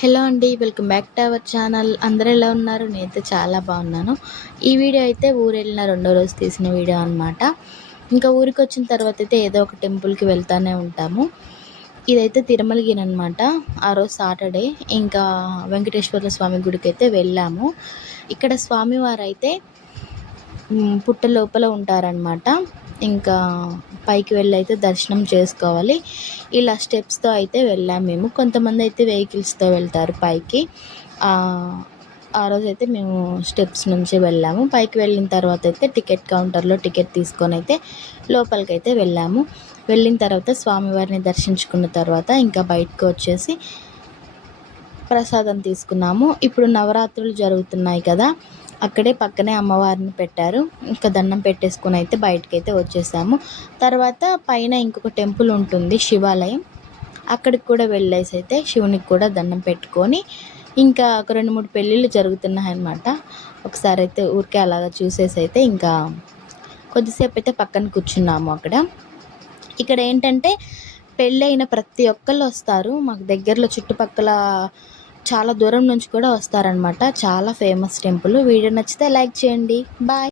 Hello అండి welcome back to our channel. అందరూ ఎలా ఉన్నారు? నేనైతే చాలా బాగున్నాను. ఈ వీడియో అయితే ఊరు వెళ్ళిన రెండో రోజు తీసిన వీడియో అనమాట ఇంకా ఊరికి వచ్చిన తర్వాత అయితే ఏదో ఒక టెంపుల్కి వెళ్తూనే ఉంటాము. ఇదైతే తిరుమలగిరి అనమాట ఆ రోజు సాటర్డే. ఇంకా వెంకటేశ్వర స్వామి గుడికి అయితే వెళ్ళాము. ఇక్కడ స్వామివారు అయితే పుట్ట లోపల ఉంటారనమాట ఇంకా పైకి వెళ్ళి అయితే దర్శనం చేసుకోవాలి. ఇలా స్టెప్స్తో అయితే వెళ్ళాము మేము. కొంతమంది అయితే వెహికల్స్తో వెళ్తారు పైకి. ఆ, ఆ రోజు అయితే మేము స్టెప్స్ నుంచి వెళ్ళాము. పైకి వెళ్ళిన తర్వాత అయితే టికెట్ కౌంటర్లో టికెట్ తీసుకొని అయితే లోపలికి అయితే వెళ్ళాము. వెళ్ళిన తర్వాత స్వామివారిని దర్శించుకున్న తర్వాత ఇంకా బయటకు వచ్చేసి ప్రసాదం తీసుకున్నాము. ఇప్పుడు నవరాత్రులు జరుగుతున్నాయి కదా. అక్కడే పక్కనే అమ్మవారిని పెట్టారు. ఇంకా దండం పెట్టేసుకుని అయితే బయటకు అయితే వచ్చేసాము. తర్వాత పైన ఇంకొక టెంపుల్ ఉంటుంది శివాలయం. అక్కడికి కూడా వెళ్ళేసి అయితే శివునికి కూడా దండం పెట్టుకొని ఇంకా ఒక రెండు మూడు పెళ్ళిళ్ళు జరుగుతున్నాయి అన్నమాట ఒకసారి అయితే ఊరికే అలాగా చూసేసి అయితే ఇంకా కొద్దిసేపు అయితే పక్కన కూర్చున్నాము అక్కడ. ఇక్కడ ఏంటంటే పెళ్ళైన ప్రతి ఒక్కళ్ళు వస్తారు. మాకు దగ్గరలో చుట్టుపక్కల చాలా దూరం నుంచి కూడా వస్తారనమాట చాలా ఫేమస్ టెంపుల్ వీడియో నచ్చితే లైక్ చేయండి. బాయ్